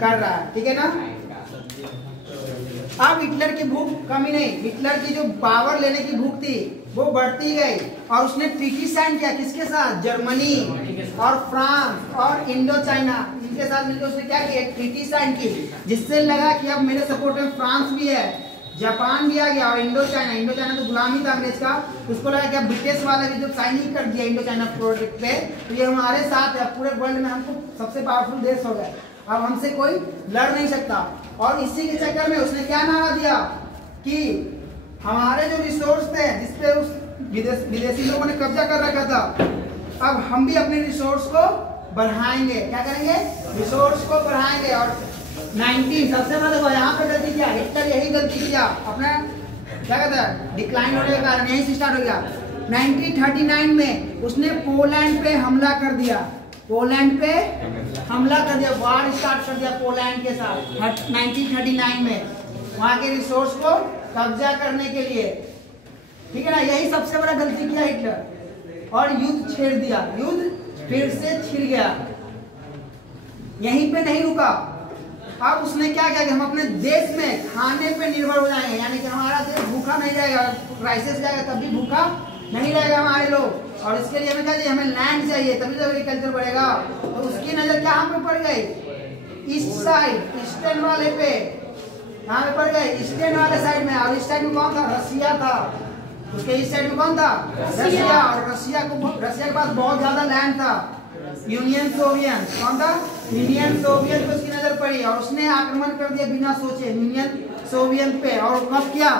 कर रहा है, ठीक है ना। अब हिटलर की भूख कमी नहीं, हिटलर की जो पावर लेने की भूख थी वो बढ़ती गई और उसने ट्रीटी साइन किया किसके साथ, जर्मनी और फ्रांस और इंडो चाइना, इनके साथ मिलकर उसने क्या किया, ट्रीटी साइन की, जिससे लगा कि अब मेरे सपोर्ट में फ्रांस भी है, जापान भी आ गया और इंडो चाइना तो गुलामी था अंग्रेज का, उसको लगा कि अब ब्रिटिश वाला भी जब साइन ही कर दिया इंडो चाइना प्रोजेक्ट पे तो ये हमारे साथ है, पूरे वर्ल्ड में हमको सबसे पावरफुल देश हो गए, अब हमसे कोई लड़ नहीं सकता। और इसी के चक्कर में उसने क्या नारा दिया कि हमारे जो रिसोर्स थे जिसपे उस विदेशी लोगों ने कब्जा कर रखा था, अब हम भी अपने रिसोर्स को बढ़ाएंगे, क्या करेंगे, रिसोर्स को बढ़ाएंगे। और 19 सबसे पहले देखो यहाँ पे गलती किया, हिटलर यही गलती किया, अपना क्या कहता है डिक्लाइन होने के कारण यहीं से स्टार्ट हो गया। 1939 में उसने पोलैंड पे हमला कर दिया, पोलैंड पे हमला कर दिया, वार स्टार्ट कर दिया पोलैंड के साथ 1939 में, वहां के रिसोर्स को कब्जा करने के लिए, ठीक है ना। यही सबसे बड़ा गलती किया हिटलर और युद्ध छेड़ दिया, युद्ध फिर से छिड़ गया, यहीं पे नहीं रुका। अब उसने क्या किया कि हम अपने देश में खाने पे निर्भर हो जाएंगे, यानी कि हमारा देश भूखा नहीं रहेगा, क्राइसिस जाएगा तब भी भूखा नहीं रहेगा हमारे लोग, और इसके लिए हमें क्या चाहिए, हमें लैंड चाहिए तभी तो एग्रीकल्चर बढ़ेगा। तो उसकी नजर क्या हम पे पड़ गई, ईस्ट साइड, ईस्टर्न वाले पे, कहाँ पे पड़ गए, ईस्टर्न वाले साइड में। और इस साइड में कौन था, रसिया था, उसके इस साइड में कौन था, रसिया। और रसिया के पास बहुत ज्यादा लैंड था, यूनियन सोवियत, कौन था, यूनियन सोवियत पे उसकी नजर पड़ी और उसने आक्रमण कर दिया बिना सोचे यूनियन सोवियत पे। और कब किया,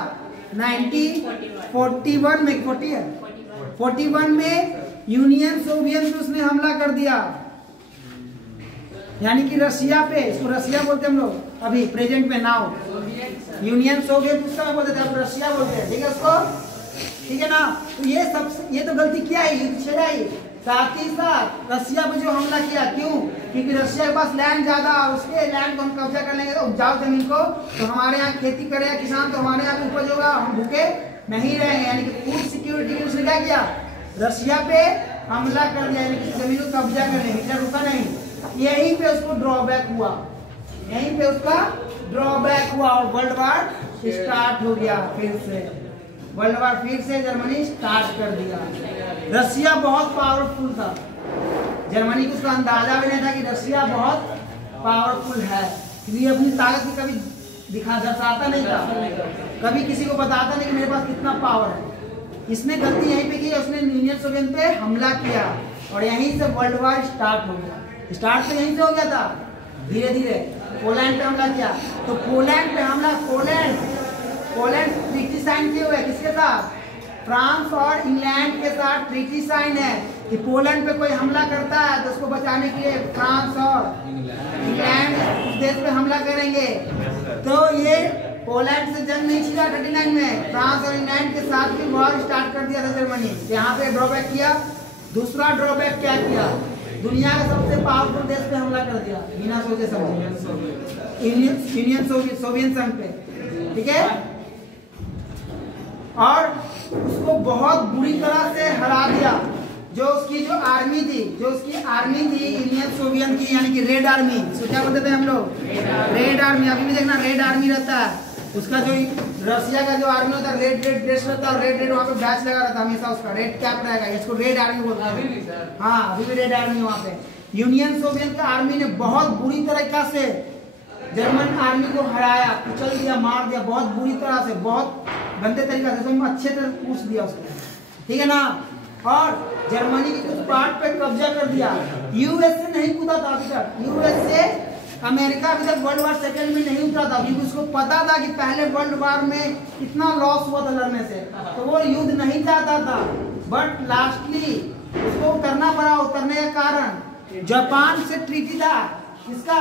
1941 में, 41 में यूनियन सोवियत पे उसने हमला कर दिया, यानी कि रसिया पे, इसको रसिया बोलते हैं हम लोग अभी प्रेजेंट में, नाउ यूनियन सोवियत उस समय बोलते थे, अब रसिया बोलते हैं, ठीक है उसको, ठीक है ना। तो ये तो गलती किया है, युद्ध छेड़ा ही, साथ ही साथ रसिया पे जो हमला किया, क्यों, क्योंकि रसिया के पास लैंड ज्यादा, उसके लैंड को हम कब्जा कर लेंगे तो उपजाऊ जमीन को, तो हमारे यहाँ खेती करेगा किसान तो हमारे यहाँ उपज होगा, हम भूखे नहीं रहेंगे, यानी कि फूड सिक्योरिटी के उसने क्या किया, रसिया पे हमला कर दिया, यानी कि जमीन को कब्जा कर लेंगे, हिटलर रुका नहीं, यहीं पे उसको ड्रॉबैक हुआ, यहीं पे उसका ड्रॉबैक हुआ और वर्ल्ड वार स्टार्ट हो गया, फिर से वर्ल्ड वार फिर से जर्मनी स्टार्ट कर दिया। रसिया बहुत पावरफुल था, जर्मनी को उसका अंदाजा भी नहीं था कि रसिया बहुत पावरफुल है, इसलिए अपनी ताकत की कभी दर्शाता नहीं था, कभी किसी को बताता नहीं कि मेरे पास कितना पावर है। इसने गलती यहीं पे की, उसने यूनियन सोवियत पे हमला किया और यहीं से वर्ल्ड वार स्टार्ट हो गया। स्टार्ट तो यहीं से हो गया था, धीरे धीरे पोलैंड पे हमला किया, तो पोलैंड पे हमला, पोलैंड ट्रीटी साइन किए हुए, किसके साथ, फ्रांस और इंग्लैंड के साथ ट्रीटी साइन है कि पोलैंड पे कोई हमला करता है तो उसको बचाने के लिए फ्रांस और इंग्लैंड उस देश पे हमला करेंगे। तो ये पोलैंड से जंग नहीं छिड़ा 39 में, फ्रांस और इंग्लैंड के साथ भी वॉर स्टार्ट कर दिया था जर्मनी, यहाँ पे ड्रॉबैक किया। दूसरा ड्रॉबैक क्या किया, दुनिया के सबसे पावरफुल देश पे हमला कर दिया बिना सोचे समझे, यूनियन सोवियत संघ पे, ठीक है, और उसको बहुत बुरी तरह से हरा दिया। जो उसकी आर्मी थी यूनियन सोवियत की, यानी कि रेड आर्मी, इसको क्या बोलते थे हम लोग, रेड आर्मी, अभी भी देखना रेड आर्मी रहता है, उसका जो रसिया का जो आर्मी होता है रेड ड्रेस रहता है, रेड वहाँ पे बैच लगा रहता है हमेशा, उसका रेड कैप रहेगा, इसको रेड आर्मी बोलते हैं। हाँ अभी भी रेड आर्मी वहाँ पे। यूनियन सोवियत का आर्मी ने बहुत बुरी तरीका से जर्मन आर्मी को हराया, कुचल दिया, मार दिया बहुत बुरी तरह से, बहुत गंदे तरीके से, अच्छे तरह पूछ दिया उसको, ठीक है ना। और जर्मनी के कुछ पार्ट पे कब्जा कर दिया। यूएसए नहीं कूदा था अभी तक, यूएसए अमेरिका अभी तक वर्ल्ड वार सेकेंड में नहीं उतरा था, क्योंकि उसको पता था कि पहले वर्ल्ड वार में कितना लॉस हुआ था लड़ने से, तो वो युद्ध नहीं चाहता था। बट लास्टली उसको उतरना पड़ा, उतरने का कारण जापान से ट्रीटी था, किसका,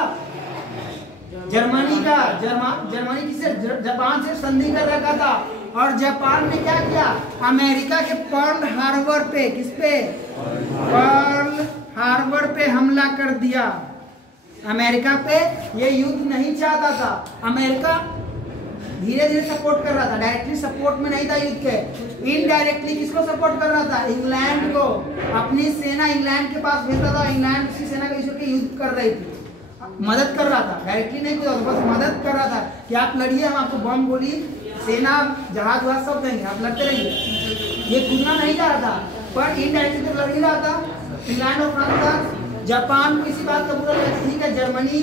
जर्मनी का, जर्मनी किसे, जापान से संधि कर रखा था। और जापान ने क्या किया, अमेरिका के पर्ल हार्बर पे, किस पे, पर्ल हार्बर पे हमला कर दिया, अमेरिका पे। ये युद्ध नहीं चाहता था, अमेरिका धीरे धीरे सपोर्ट कर रहा था, डायरेक्टली सपोर्ट में नहीं था युद्ध के, इनडायरेक्टली किसको सपोर्ट कर रहा था, इंग्लैंड को, अपनी सेना इंग्लैंड के पास भेजता था, इंग्लैंड उसकी सेना का युद्ध कर रही थी। मदद कर रहा था, डायरेक्टली नहीं कूदा, बस मदद कर रहा था कि आप लड़िए, हम आपको बम गोली सेना जहाज वहाज सब देंगे, आप लड़ते रहिए। ये कूदना नहीं जा रहा था, पर इनडायरेक्टली तो लड़ ही रहा था। इंग्लैंड और फ्रांस था। जापान को इसी बात का बुरा लगा, ठीक है जर्मनी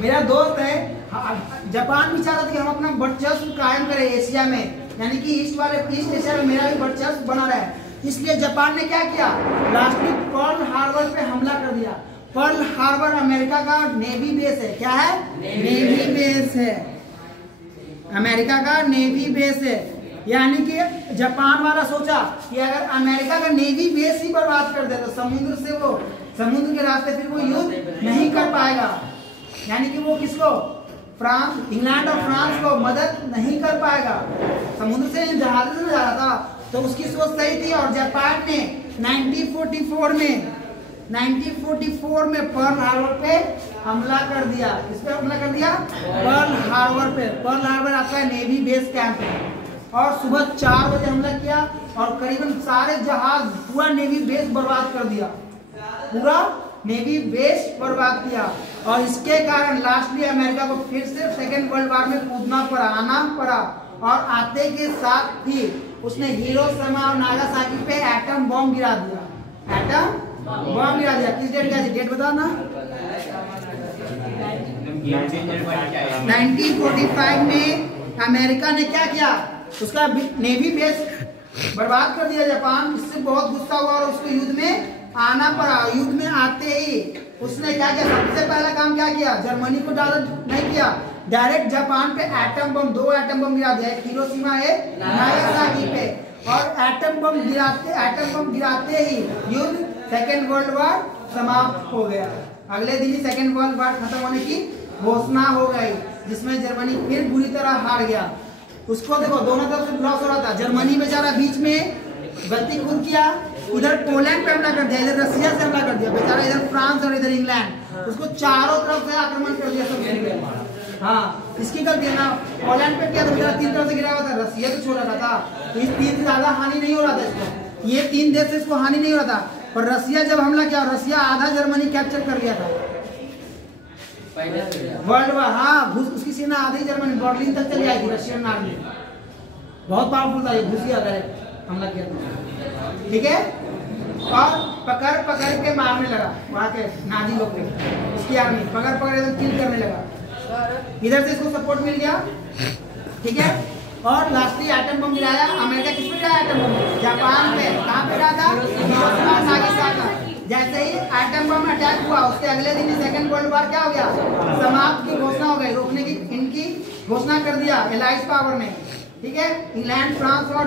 मेरा दोस्त है, जापान भी चाह रहा था कि हम अपना वर्चस्व कायम करें एशिया में, यानी कि ईस्ट एशिया में मेरा भी वर्चस्व बना रहा है। इसलिए जापान ने क्या किया, लास्ट में पर्ल हार्बर पे हमला कर दिया। पर्ल हार्बर अमेरिका का नेवी बेस है, क्या है, नेवी बेस है, अमेरिका का नेवी बेस है। यानी कि जापान वाला सोचा कि अगर अमेरिका का नेवी बेस ही बर्बाद कर दे तो समुद्र के रास्ते फिर वो युद्ध नहीं कर पाएगा, यानी कि वो किसको, फ्रांस, इंग्लैंड और फ्रांस को मदद नहीं कर पाएगा। समुद्र से जहाज से जा रहा था, तो उसकी सोच सही थी। और जापान ने 1944 में पर्ल हार्बर पे हमला कर दिया। किस पे हमला कर दिया, पर्ल हार्बर पे। पर्ल हार्बर आपका नेवी बेस कैंप है, और सुबह 4 बजे हमला किया और करीबन सारे जहाज, पूरा नेवी बेस बर्बाद कर दिया, पूरा नेवी बेस बर्बाद किया। और इसके कारण लास्टली अमेरिका को फिर से सेकेंड वर्ल्ड वॉर में कूदना पड़ा, आना पड़ा। और आते के साथ ही उसने हिरोशिमा और नागासाकी पे एटम बम गिरा दिया, एटम बम गिरा दिया। किस डेट का, डेट बताओ ना, 1945 में अमेरिका ने क्या किया, उसका नेवी बेस बर्बाद कर दिया जापान। इससे बहुत गुस्सा हुआ और उसको युद्ध में आना पड़ा। युद्ध में आते ही उसने क्या किया, सबसे पहला काम क्या किया, जर्मनी को ज्यादा नहीं किया, डायरेक्ट जापान पे एटम बम, 2 एटम बम गिरा दिया, एक हिरोशिमा है नागासाकी पे। और एटम बम गिराते ही युद्ध, सेकेंड वर्ल्ड वॉर समाप्त हो गया। अगले दिन ही सेकेंड वर्ल्ड वॉर खत्म होने की घोषणा हो गई, जिसमें जर्मनी फिर बुरी तरह हार गया। उसको देखो दोनों तरफ से लॉस हो रहा था, जर्मनी बेचारा बीच में गलती खुद किया, उधर पोलैंड पे हमला कर दिया, इधर रसिया से हमला कर दिया, बेचारा इधर फ्रांस और इधर इंग्लैंड, उसको चारों तरफ से आक्रमण कर दिया सब। हाँ, इसकी गलती है ना। पोलैंड पे क्या था, बेचारा 3 तरफ से गिरा हुआ था, रसिया तो छोड़ रहा था, तो इस 3 से ज्यादा हानि नहीं हो रहा था इसको, ये 3 देश से इसको हानि नहीं हो रहा था। और रसिया जब हमला किया, रसिया आधा जर्मनी कैप्चर कर लिया था वर्ल्ड वॉर। हाँ, उसकी सेना आधी जर्मनी बर्लिन तक चली आई थी, रशियन आर्मी बहुत पावरफुल था, ये घुसिया हमला किया था, ठीक है। और पकड़ के मारने लगा वहाँ के नाजी लोग को, उसकी आर्मी पकड़ एकदम किल करने लगा। इधर से इसको सपोर्ट मिल गया, ठीक है। और लास्टली एटम बम गिराया, अमेरिका किस पे गिराया एटम बम, जापान पे। कहाँ पे गिरा था, हिरोशिमा नागासाकी। जैसे ही एटम बम अटैक हुआ, उसके अगले दिन सेकेंड वर्ल्ड वॉर क्या हो गया, समाप्त की घोषणा हो गई, रोकने की इनकी घोषणा कर दिया एलाइज पावर ने, ठीक है। इंग्लैंड, फ्रांस और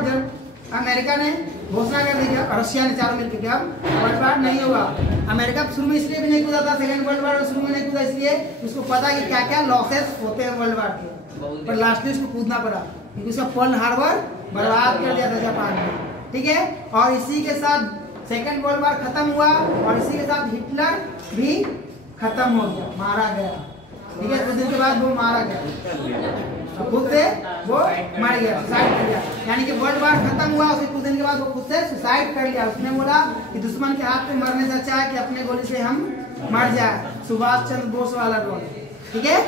अमेरिका ने घोषणा कर दी, रशिया ने, चारों मिलकर कि अब वर्ल्ड वॉर नहीं होगा। अमेरिका शुरू में इसलिए भी नहीं कूदा था, सेकेंड वर्ल्ड वॉर शुरू में नहीं कूदा, इसलिए उसको पता कि क्या क्या लॉसेस होते हैं वर्ल्ड वॉर के, पर लास्टली उसको कूदना पड़ा क्योंकि उसका पर्ल हार्बर बर्बाद कर दिया था जापान ने, ठीक है। और इसी के साथ सेकेंड वर्ल्ड वॉर खत्म हुआ, और इसी के साथ हिटलर भी खत्म हो गया, मारा गया, ठीक है। कुछ दिन के बाद वो मारा गया, खुद से वो मर गया, सुसाइड कर लिया। यानी कि वर्ल्ड वॉर खत्म हुआ, उसके कुछ दिन के बाद वो खुद से सुसाइड कर लिया। उसने बोला कि दुश्मन के हाथ में मरने से अच्छा है कि अपने गोली से हम मर जाए, सुभाष चंद्र बोस वाला रोल, ठीक है।